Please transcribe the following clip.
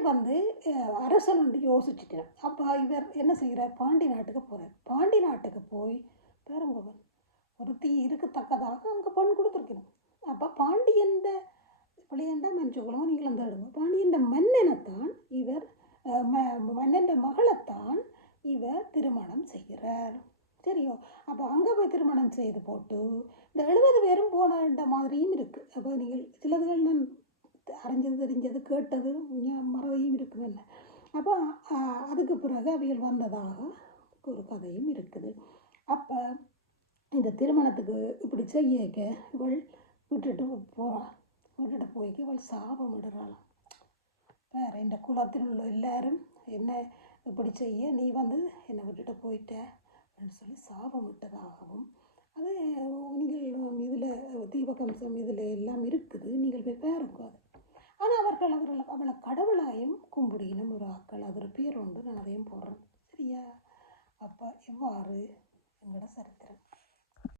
இவர் வந்து அரசன் வந்து யோசிச்சுட்டார். அப்போ இவர் என்ன செய்கிறார், பாண்டி நாட்டுக்கு போகிறார். பாண்டி நாட்டுக்கு போய் பேரங்கவன் ஒருத்தி இருக்கத்தக்கதாக அங்கே பெண் கொடுத்துருக்கணும். அப்போ பாண்டியன் பிள்ளையண்டா மனுச்சுக்குள்ளவோ நீங்களும் தேடுங்க. பாண்டியன் மன்னனைத்தான் இவர் மன்னன் மகளைத்தான் இவர் திருமணம் செய்கிறார். சரியோ? அப்போ அங்கே போய் திருமணம் செய்து போட்டு இந்த 70 பேரும் போன மாதிரியும் இருக்குது. அப்போ நீங்கள் சிலதுகள் நான் அறிஞ்சது தெரிஞ்சது கேட்டது மறதியும் இருக்கும் என்ன. அப்போ அதுக்கு பிறகு அவைகள் வந்ததாக ஒரு கதையும் இருக்குது. அப்போ இந்த திருமணத்துக்கு இப்படி செய்யக்க இவள் விட்டுட்டு போய்க்கு இவள் சாபம் விடுறாளாம். வேறு இந்த குலத்தில் உள்ள எல்லாரும் என்ன இப்படி செய்ய, நீ வந்து என்னை விட்டுட்டு போயிட்ட அப்படின்னு சொல்லி சாபம் விட்டதாகவும், அது நீங்கள் இதில் தீபகம்சம் இதில் எல்லாம் இருக்குது, நீங்கள் போய் பாருங்க அது. ஆனால் அவளை கடவுளாயும் கும்பிடினும் ஒரு ஆக்கள், அது ஒரு பேர் உண்டு, நான் அதையும் போடுறேன். சரியா? அப்போ எவ்வாறு எங்களோட சரித்திரம்.